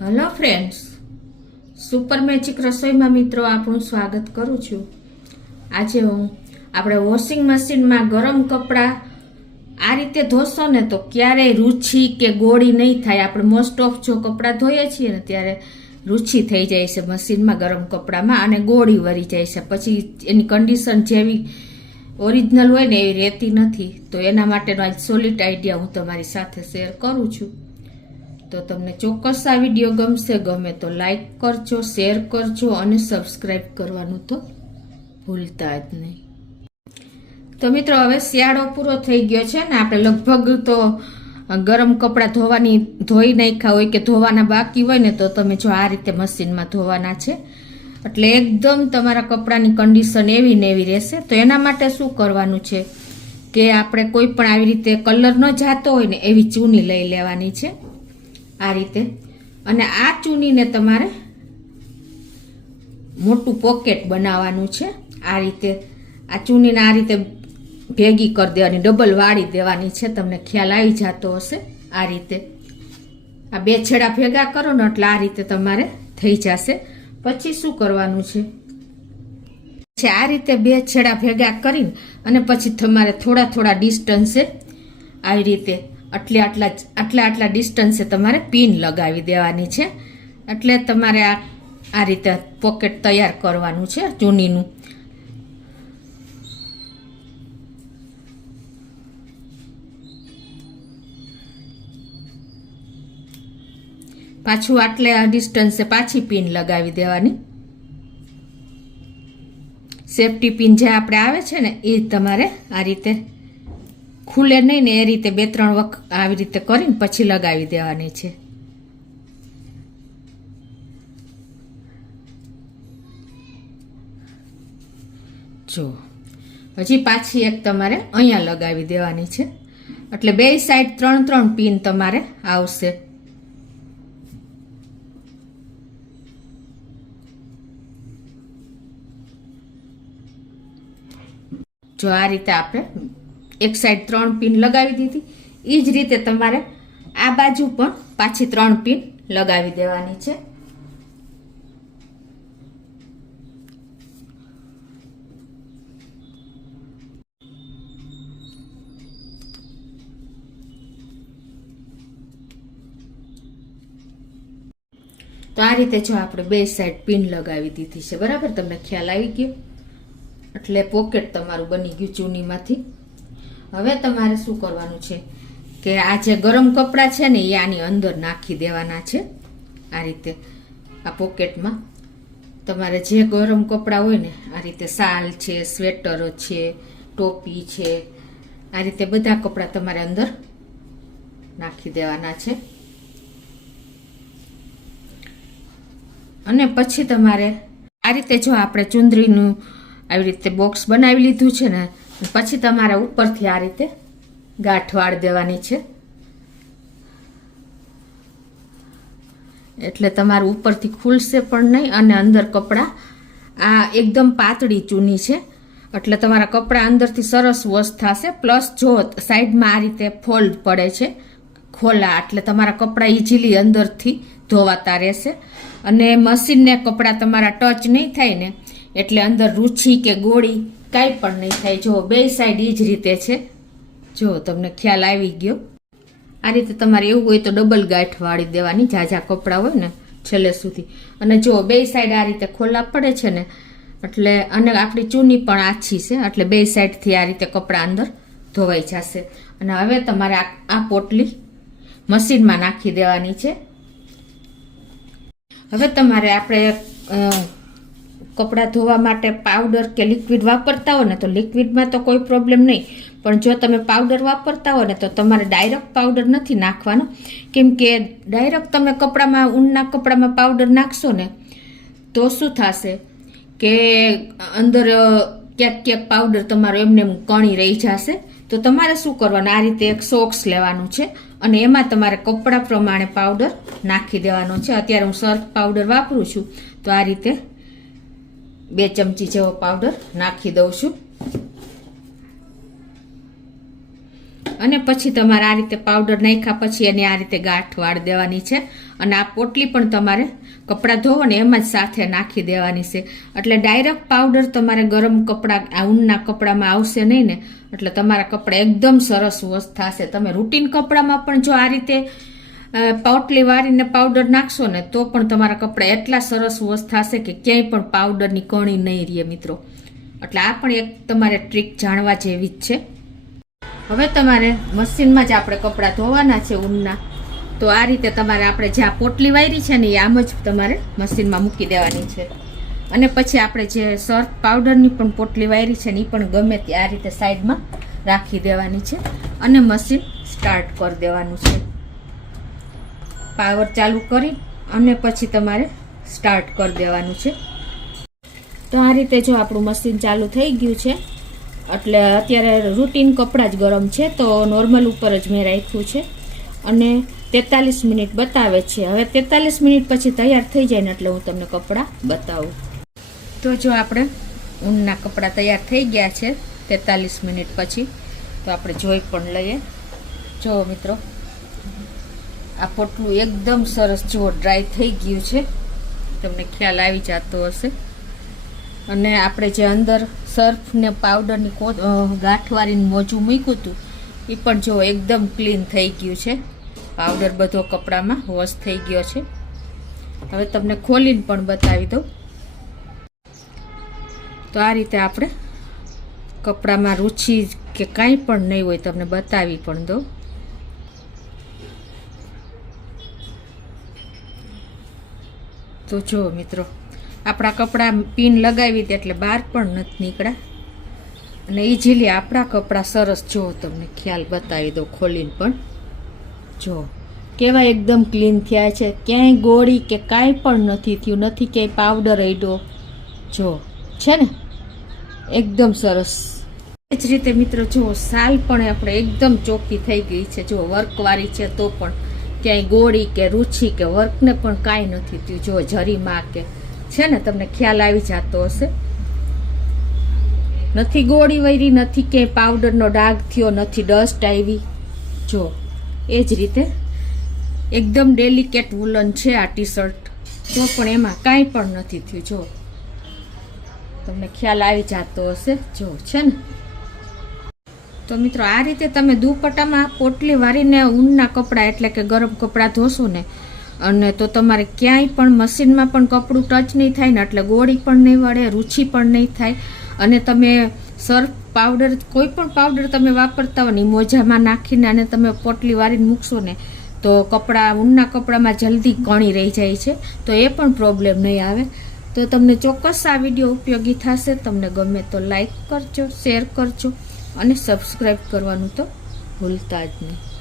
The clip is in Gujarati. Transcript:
હેલો ફ્રેન્ડ્સ, સુપર મેજિક રસોઈમાં મિત્રો આપણું સ્વાગત કરું છું। આજે હું આપણે વોશિંગ મશીનમાં ગરમ કપડાં આ રીતે ધોશો ને તો ક્યારેય રૂછી કે ગોળી નહીં થાય। આપણે મોસ્ટ ઓફ જો કપડાં ધોઈએ છીએ ને ત્યારે રૂછી થઈ જાય છે મશીનમાં ગરમ કપડામાં અને ગોળી વળી જાય છે, પછી એની કન્ડિશન જેવી ઓરિજિનલ હોય ને એવી રહેતી નથી। તો એના માટેનો આજ સોલિડ આઈડિયા હું તમારી સાથે શેર કરું છું। તો તમને ચોક્કસ આ વિડીયો ગમશે, ગમે તો લાઈક કરજો, શેર કરજો અને સબસ્ક્રાઈબ કરવાનું તો ભૂલતા જ નહીં। તો મિત્રો હવે શિયાળો પૂરો થઈ ગયો છે ને આપણે લગભગ તો ગરમ કપડાં ધોઈ નાખ્યા હોય કે ધોવાના બાકી હોય ને તો તમે જો આ રીતે મશીનમાં ધોવાના છે એટલે એકદમ તમારા કપડાની કન્ડિશન એવી ને એવી રહેશે। તો એના માટે શું કરવાનું છે કે આપણે કોઈ પણ આવી રીતે કલર ન જાતો હોય ને એવી ચૂની લઈ લેવાની છે આ રીતે, અને આ ચૂનીને તમારે મોટું પોકેટ બનાવવાનું છે। આ રીતે આ ચૂનીને આ રીતે ભેગી કરી દેવાની, ડબલ વાળી દેવાની છે, તમને ખ્યાલ આવી જતો હશે। આ રીતે આ બે છેડા ભેગા કરો ને એટલે આ રીતે તમારે થઈ જશે। પછી શું કરવાનું છે આ રીતે બે છેડા ભેગા કરીને અને પછી તમારે થોડા થોડા ડિસ્ટન્સે આવી રીતે આટલા ડિસ્ટન્સે તમારે પિન લગાવી દેવાની છે। એટલે તમારે આ રીતે પોકેટ તૈયાર કરવાનું છે ચૂનીનું। પાછું આટલા ડિસ્ટન્સે પાછી પિન લગાવી દેવાની। સેફટી પિન જે આપણે આવે છે ને એ તમારે આ રીતે ખુલે નહીં ને એ રીતે 2-3 વખત આવી રીતે કરીને પછી લગાવી દેવાની છે। જો હજી પાછી એક તમારે અહીંયા લગાવી દેવાની છે, એટલે બે સાઈડ 3-3 પિન તમારે આવશે। જો આ રીતે આપણે એક સાઈડ 3 પિન લગાવી દીધી, એ જ રીતે તમારે આ બાજુ પણ પાછી 3 પિન લગાવી દેવાની છે। તો આ રીતે જો આપણે બે સાઈડ પિન લગાવી દીધી છે, બરાબર, તમને ખ્યાલ આવી ગયો। એટલે પોકેટ તમારું બની ગયું ચૂનીમાંથી। હવે તમારે શું કરવાનું છે કે આ જે ગરમ કપડાં છે ને એ આની અંદર નાખી દેવાના છે આ રીતે। આ પોકેટમાં તમારે જે ગરમ કપડાં હોય ને આ રીતે શાલ છે, સ્વેટરો છે, ટોપી છે, આ રીતે બધા કપડાં તમારે અંદર નાખી દેવાના છે। અને પછી તમારે આ રીતે જો આપણે ચુંદડીનું આવી રીતે બોક્સ બનાવી લીધું છે ને પછી તમારે ઉપરથી આ રીતે ગાંઠ વાળી દેવાની છે, એટલે તમારું ઉપરથી ખુલશે પણ નહીં અને અંદર કપડાં આ એકદમ પાતળી ચૂની છે એટલે તમારા કપડાં અંદરથી સરસ વોશ થશે। પ્લસ જો સાઈડમાં આ રીતે ફોલ્ડ પડે છે ખોલા, એટલે તમારા કપડાં ઇઝીલી અંદરથી ધોવાતા રહેશે અને મશીનને કપડાં તમારા ટચ નહીં થાય ને એટલે અંદર રૂછી કે ગોળી કાંઈ પણ નહીં થાય। જો બે સાઈડ એ જ રીતે છે, જો તમને ખ્યાલ આવી ગયો। આ રીતે તમારે એવું હોય તો ડબલ ગાંઠ વાળી દેવાની, ઝાઝા કપડાં હોય ને છેલ્લે સુધી। અને જો બે સાઈડ આ રીતે ખોલા પડે છે ને એટલે અને આપણી ચૂની પણ આછી છે એટલે બે સાઈડથી આ રીતે કપડાં અંદર ધોવાઈ જશે। અને હવે તમારે આ પોટલી મશીનમાં નાખી દેવાની છે। હવે તમારે આપણે કપડાં ધોવા માટે પાવડર કે લિક્વિડ વાપરતા હો ને તો લિક્વિડમાં તો કોઈ પ્રોબ્લેમ નહીં, પણ જો તમે પાવડર વાપરતા હો ને તો તમારે ડાયરેક્ટ પાવડર નથી નાખવાનો, કેમ કે ડાયરેક્ટ તમે કપડામાં ઊનના કપડામાં પાવડર નાખશો ને તો શું થશે કે અંદર ક્યાંક પાવડર તમારો એમને કણી રહી જશે। તો તમારે શું કરવાનું, આ રીતે એક સોક્સ લેવાનું છે અને એમાં તમારે કપડાં પ્રમાણે પાવડર નાખી દેવાનો છે। અત્યારે હું સર્ફ પાવડર વાપરું છું તો આ રીતે 2 ચમચી જેવો પાવડર નાખી દઉં છું અને પછી તમારે આ રીતે પાવડર નાખ્યા પછી એને આ રીતે ગાંઠ વાળી દેવાની છે અને આ પોટલી પણ તમારે કપડાં ધોવો ને એમાં જ સાથે નાખી દેવાની છે. એટલે ડાયરેક્ટ પાવડર તમારે ગરમ કપડાં આ ઊનના કપડામાં આવશે નહીં ને, એટલે તમારા કપડાં એકદમ સરસ વોશ થશે. તમે રૂટીન કપડામાં પણ જો આ રીતે પોટલી વાળીને પાવડર નાખશો ને તો પણ તમારા કપડાં એટલા સરસ વોશ થશે કે ક્યાંય પણ પાવડરની કણી નહીં રહે મિત્રો. એટલે આ પણ એક તમારે ટ્રીક જાણવા જેવી જ છે. હવે તમારે મશીનમાં જ આપણે કપડાં ધોવાના છે ઊનના. તો આ રીતે તમારે આપણે જ્યાં પોટલી વાયરી છે ને એ આમ જ તમારે મશીનમાં મૂકી દેવાની છે. અને પછી આપણે જે સર્ફ પાવડરની પણ પોટલી વાયરી છે ને એ પણ ગમે ત્યાં આ રીતે સાઈડમાં રાખી દેવાની છે અને મશીન સ્ટાર્ટ કરી દેવાનું છે. પાવર ચાલુ કરી અને પછી તમારે સ્ટાર્ટ કરી દેવાનું છે. તો આ રીતે જો આપણું મશીન ચાલુ થઈ ગયું છે. એટલે અત્યારે રૂટીન કપડાં જ ગરમ છે તો નોર્મલ ઉપર જ મેં રાખ્યું છે અને 43 મિનિટ બતાવે છે. હવે 43 મિનિટ પછી તૈયાર થઈ જાય ને એટલે હું તમને કપડાં બતાવું. તો જો આપણે ઊનના કપડાં તૈયાર થઈ ગયા છે 43 મિનિટ પછી. તો આપણે જોઈ પણ લઈએ. જો મિત્રો આ પોટલું એકદમ સરસ જો ડ્રાય થઈ ગયું છે, તમને ખ્યાલ આવી જતો હશે. અને આપણે જે અંદર સર્ફ ને પાવડરની ગાંઠવાળીને મોજું મૂક્યું હતું એ પણ જો એકદમ ક્લીન થઈ ગયું છે. પાવડર બધો કપડામાં વોશ થઈ ગયો છે. હવે તમને ખોલીને પણ બતાવી દઉં. તો આ રીતે આપણે કપડામાં રૂચી કે કાંઈ પણ નહીં હોય તમને બતાવી પણ દઉં. તો જો મિત્રો આપણા કપડાં પિન લગાવી દે એટલે બહાર પણ નથી નીકળ્યા અને ઇઝીલી આપણા કપડાં સરસ જો તમને ખ્યાલ બતાવી દો ખોલીને પણ જો કેવા એકદમ ક્લીન થયા છે. ક્યાંય ગોળી કે કાંઈ પણ નથી થયું, નથી ક્યાંય પાવડર અડ્યો. જો છે ને એકદમ સરસ. એ જ રીતે મિત્રો જો સાલ પણ આપણે એકદમ ચોખ્ખી થઈ ગઈ છે. જો વર્કવાળી છે તો પણ ક્યાંય ગોળી કે રૂચી કે વર્કને પણ કાંઈ નથી થયું. જો જરીમાં કે છે ને તમને ખ્યાલ આવી જતો હશે. નથી ગોળી વળી, નથી ક્યાંય પાવડરનો ડાઘ થયો, નથી ડસ્ટ આવી. જો એ જ રીતે એકદમ ડેલિકેટ વુલન છે આ ટી શર્ટ તો પણ એમાં કાંઈ પણ નથી થયું. જો તમને ખ્યાલ આવી જતો હશે. જો છે ને. તો મિત્રો આ રીતે તમે દુપટ્ટામાં પોટલી વાળીને ઊનના કપડાં એટલે કે ગરમ કપડાં ધોશો ને અને તો તમારે ક્યાંય પણ મશીનમાં પણ કપડું ટચ નહીં થાય ને એટલે ગોળી પણ નહીં વળે, રૂચી પણ નહીં થાય. અને તમે સર્ફ પાવડર કોઈ પણ પાવડર તમે વાપરતા હોય ને મોજામાં નાખીને અને તમે પોટલી વાળીને મૂકશો ને તો કપડાં ઊનના કપડામાં જલ્દી કણી રહી જાય છે. તો એ પણ પ્રોબ્લેમ નહીં આવે. તો તમને ચોક્કસ આ વિડીયો ઉપયોગી થશે. તમને ગમે તો લાઈક કરજો, શેર કરજો અને સબસ્ક્રાઈબ કરવાનું તો ભૂલતા જ નહીં.